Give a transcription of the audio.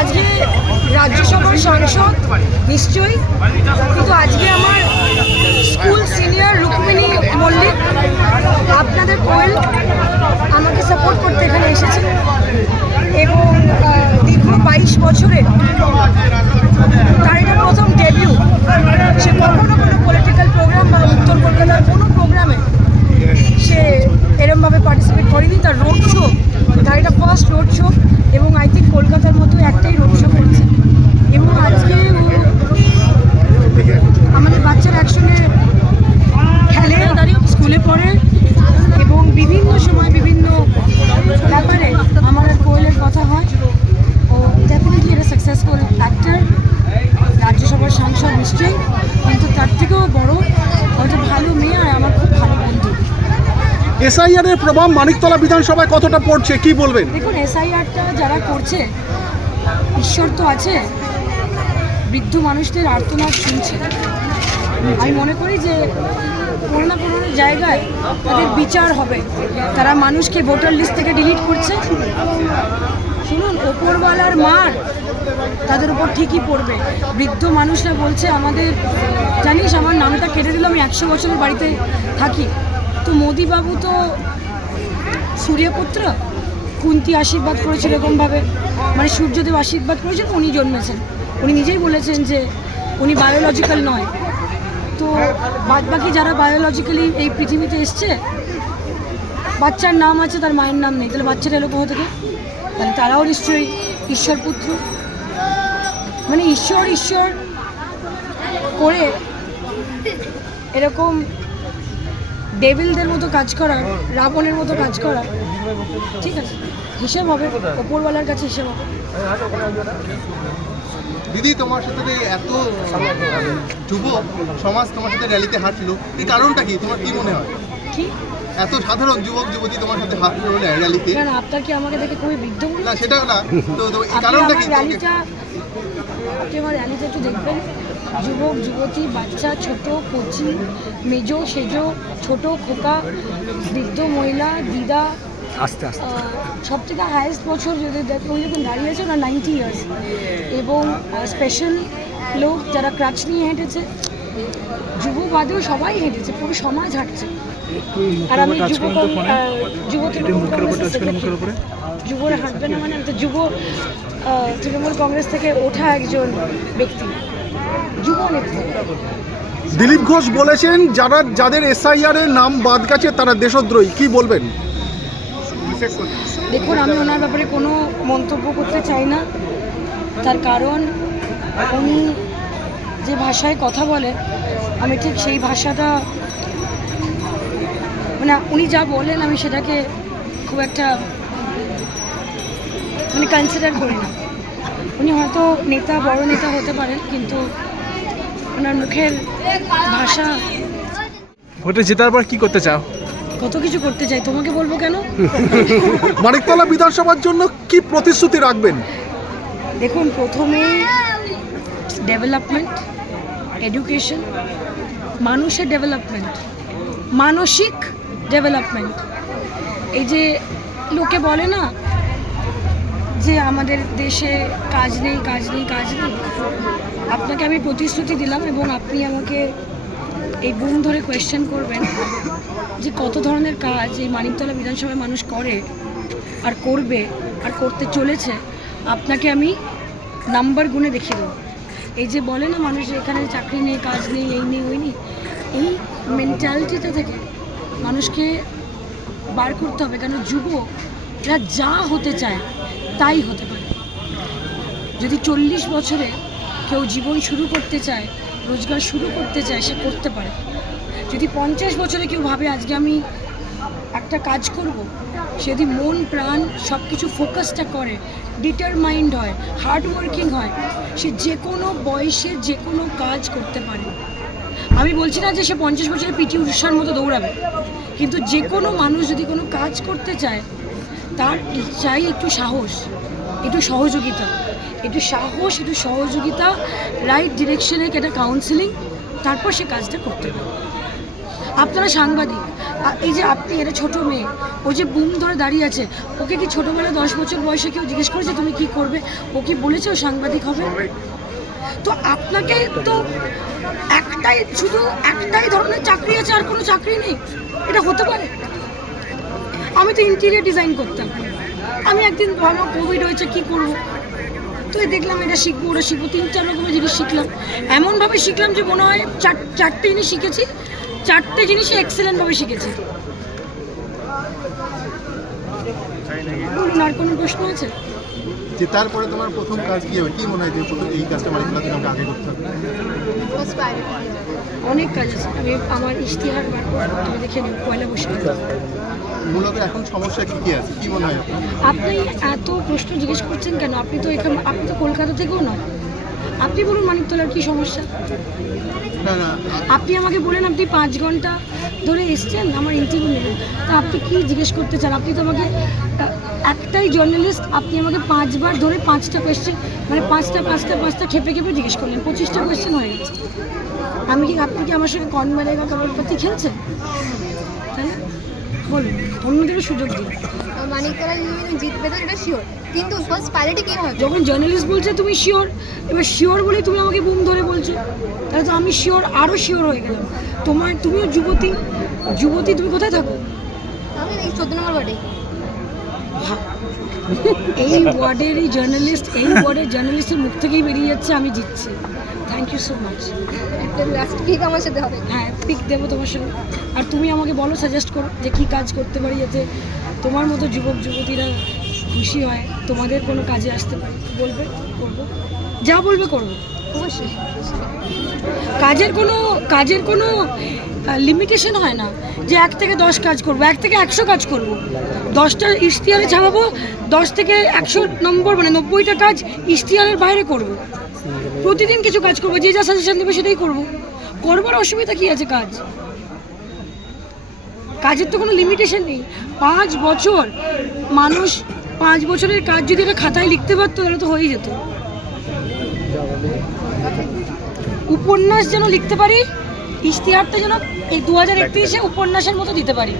আজকে রাজ্যসভার সাংসদ নিশ্চয়ই, কিন্তু আজকে আমার স্কুল সিনিয়র রুক্মিণী মল্লিক আপনাদের কোয়েল আমাকে সাপোর্ট করতে এখানে এসেছে এবং দীর্ঘ 22 বছরের তার এটা প্রথম ডেবিউ। সে কখনো কোনো পলিটিক্যাল প্রোগ্রাম বা উত্তর কলকাতার কোনো প্রোগ্রামে সে এরমভাবে পার্টিসিপেট করেনি। তার রোড শো, তার এটা ফার্স্ট রোড শো এবং আই থিঙ্ক কলকাতার মতো একটাই রোড শো করছে। এবং আজকে আমাদের বাচ্চারা একসঙ্গে খেলে, স্কুলে পড়ে এবং বিভিন্ন সময় বিভিন্ন ব্যাপারে আমার আর কোয়েলের কথা হয়। ও ডেফিনেটলি এটা সাকসেসফুল অ্যাক্টর, রাজ্যসভার সাংসদ নিশ্চয়ই, কিন্তু তার থেকেও বড় একটা ভালো মেয়ে আর আমার খুব ভালো বন্ধু। এসআইআর এর প্রভাব মানিকতলা বিধানসভায় কতটা পড়ছে কি বলবেন? দেখুন, এসআইআরটা যারা করছে, ঈশ্বর তো আছে, বৃদ্ধ মানুষদের আর্তনাদ শুনছে। আমি মনে করি যে কোনো না কোনো জায়গায় তাদের বিচার হবে। তারা মানুষকে ভোটার লিস্ট থেকে ডিলিট করছে। শুনুন, ওপরওয়ালার মার তাদের উপর ঠিকই পড়বে। বৃদ্ধ মানুষরা বলছে আমাদের, জানিস আমার নামটা কেটে দিল, আমি 100 বছরের বাড়িতে থাকি। তো মোদিবাবু তো সূর্যপুত্র, কুন্তি আশীর্বাদ করেছিল এরকমভাবে, মানে সূর্যদেব আশীর্বাদ করেছেন, উনি জন্মেছেন। উনি নিজেই বলেছেন যে উনি বায়োলজিক্যাল নয়। তো বাদবাকি যারা বায়োলজিক্যালি এই পৃথিবীতে এসছে, বাচ্চার নাম আছে তার মায়ের নাম নেই, তাহলে বাচ্চাটা এলো কোথা থেকে? তাহলে তারাও নিশ্চয়ই ঈশ্বর পুত্র। মানে ঈশ্বর ঈশ্বর করে এরকম ডেভিলদের মতো কাজ করা, রাবণের মতো কাজ করা, ঠিক আছে, হিসেব হবে ওপরওয়ালার কাছে, হিসেব হবে। দিদি, তোমার সাথে যে এত যুব সমাজ তোমার সাথে র্যালিতে হাঁটলো, এই কারণটা কি? তোমার কি মনে হয়? কি এত সাধারণ যুবক যুবতী তোমার সাথে হাঁটলো র্যালিতে? কেন, আপনার কি আমাকে দেখে খুবই বিদ্ধ মনে না, হচ্ছে? সেটাও না, তো এই আপনি কারণটা আমার কি? র্যালিটা, আপনি আমার র্যালিটা একটু দেখবেন। যুবক যুবতী, বাচ্চা, ছোট, কচি, মেজো সেজো, ছোট খোকা, বৃদ্ধ মহিলা, দিদা, আস্তে আস্তে সব থেকে হায়েস্ট বছর যদি দেখুন, উনি যখন দাঁড়িয়ে আছে ওনার 90 ইয়ার্স, এবং স্পেশাল লোক যারা ক্রাচ নিয়ে হেঁটেছে, যুব বাদেও সবাই হেঁটেছে, পুরো সমাজ হাঁটছে। আর আমি যুবরা হাঁটবে না মানে, আমি তো যুব তৃণমূল কংগ্রেস থেকে ওঠা একজন ব্যক্তি, যুব নেত্রী। দিলীপ ঘোষ বলেছেন যাদের এসআইআর এর নাম বাদ গেছে তারা দেশদ্রোহী, কি বলবেন? দেখুন, আমি ওনার ব্যাপারে কোনো মন্তব্য করতে চাই না। তার কারণ উনি যে ভাষায় কথা বলেন, আমি ঠিক সেই ভাষাটা, মানে উনি যা বলেন আমি সেটাকে খুব একটা মানে কনসিডার করি না। উনি হয়তো নেতা, বড় নেতা হতে পারেন, কিন্তু ওনার মুখের ভাষা। ভোটে জেতার পর কি করতে চাও? কত কিছু করতে চাই, তোমাকে বলবো কেন? মানিকতলা বিধানসভার জন্য কি প্রতিশ্রুতি রাখবেন? দেখুন, প্রথমেই ডেভেলপমেন্ট, এডুকেশন, মানুষের ডেভেলপমেন্ট, মানসিক ডেভেলপমেন্ট। এই যে লোকে বলে না যে আমাদের দেশে কাজ নেই, কাজ নেই, কাজ নেই, আপনাকে আমি প্রতিশ্রুতি দিলাম এবং আপনি আমাকে এই বুম ধরে কোয়েশ্চেন করবেন যে কত ধরনের কাজ এই মানিকতলা বিধানসভায় মানুষ করে আর করবে আর করতে চলেছে, আপনাকে আমি নাম্বার গুনে দেখিয়ে দেবো। এই যে বলে না মানুষ এখানে চাকরি নেই, কাজ নেই, এই নেই, ওই নেই, এই মেন্টালিটিটা থেকে মানুষকে বার করতে হবে। কেন, যুবকরা যা হতে চায় তাই হতে পারে। যদি 40 বছরে কেউ জীবন শুরু করতে চায়, রোজগার শুরু করতে চায়, সে করতে পারে। যদি 50 বছরে কেউ ভাবে আজকে আমি একটা কাজ করব, সে যদি মন প্রাণ সব কিছু ফোকাসটা করে, ডিটারমাইন্ড হয়, হার্ড ওয়ার্কিং হয়, সে যে কোনো বয়সে যে কোনো কাজ করতে পারে। আমি বলছি না যে সে 50 বছরে পিটি ঊষার মতো দৌড়াবে, কিন্তু যে কোনো মানুষ যদি কোনো কাজ করতে চায়, তার চাই একটু সাহস, একটু সহযোগিতা, একটু সাহস, একটু সহযোগিতা, রাইট ডিরেকশনে একটা কাউন্সিলিং, তারপর সে কাজটা করতে পারে। আপনারা সাংবাদিক, এই যে আপনি এটা ছোট মেয়ে, ও যে বুম ধরে দাঁড়িয়ে আছে, ওকে কি ছোটবেলায় 10 বছর বয়সে কেউ জিজ্ঞেস করেছে তুমি কি করবে? ও কি বলেছে ও সাংবাদিক হবে? তো আপনাকে তো শুধু একটাই ধরনের চাকরি আছে, আর কোনো চাকরি নেই? এটা হতে পারে? আমি তো ইন্টেরিয়র ডিজাইন করতাম, আমি একদিন ভালো কোভিড হয়েছে কি করব, তো দেখলাম এটা শিখবো ওটা শিখবো, 3-4 রকমের জিনিস শিখলাম। এমনভাবে শিখলাম যে মনে হয় চারটে জিনিস শিখেছি, 4টে জিনিসই এক্সেলেন্টভাবে শিখেছি। বলুন, আর কোনো প্রশ্ন আছে? যে তারপরে তোমার প্রথম কাজ কি হবে, কি মনে হয় যে এই কাজটা মানিকতলা থেকে আমাকে আগে করতে হবে? অনেক কাজ আছে, আমি আমার ইশতেহার বার করবো, তুমি দেখে নিও পয়লা বৈশাখ। মূলত এখন সমস্যা কি কি আছে, কি মনে হয় আপনার? আপনি এত প্রশ্ন জিজ্ঞেস করছেন কেন? আপনি তো কলকাতা থেকেও নয়। আপনি বলুন মানিকতলার কি সমস্যা? না না, আপনি আমাকে বলেন আপনি 5 ঘন্টা ধরে এসছেন আমার ইন্টারভিউ নেবেন, তা আপনি কি জিজ্ঞেস করতে চান? আপনি তো আমাকে একটাই জার্নালিস্ট, আপনি আমাকে 5 বার ধরে 5টা কোয়েশ্চেন, মানে 5টা খেপে জিজ্ঞেস করলেন, 25টা কোয়েশ্চেন হয়ে গেছে। আপনি কি আমার সঙ্গে কন মেলাইগা কবরপতি খেলছেন? তাই না? বলুন, অন্যদেরও সুযোগ দিন। মানিকতলা তুমি জিতবে তো এটা শিওর, কিন্তু ফার্স্ট পাইলটে কি হবে? যখন জার্নালিস্ট বলছে তুমি শিওর, এবার শিওর বলেই তুমি আমাকে বুম ধরে বলছো, তাহলে তো আমি শিওর, আরও শিওর হয়ে গেলাম। তুমিও যুবতী, তুমি কোথায় থাকো? আমি এই 14 নম্বর ওয়ার্ডে। এই ওয়ার্ডের জার্নালিস্টের মুখ থেকেই বেরিয়ে যাচ্ছে আমি জিতছি। Thank you so much. একটা লাস্ট পিক আমার সাথে হবে। হ্যাঁ, পিক দেবো তোমার সঙ্গে। আর তুমি আমাকে বলো, সাজেস্ট করো যে কী কাজ করতে পারি যাতে তোমার মতো যুবতীরা খুশি হয়, তোমাদের কোনো কাজে আসতে পারে। বলবে, করবো, যা বলবে করবো। অবশ্যই। কাজের কোনো লিমিটেশন হয় না যে 1 থেকে 10 কাজ করবো, 1 থেকে 100 কাজ করবো, 10টা ইশতেহারে ছাপাবো, 10 থেকে 100 নম্বর মানে 90টা কাজ ইশতেহারের বাইরে করবো। প্রতিদিন কিছু কাজ করবো, যে যা সাজেশন দেবে সেটাই করবো। করবার অসুবিধা কী আছে? কাজের তো কোনো লিমিটেশন নেই। 5 বছর মানুষ 5 বছরের কাজ যদি একটা খাতায় লিখতে পারতো তাহলে তো হয়েই যেত। উপন্যাস যেন লিখতে পারি, ইশতেহারটা যেন এই 2031-এ উপন্যাসের মতো দিতে পারি।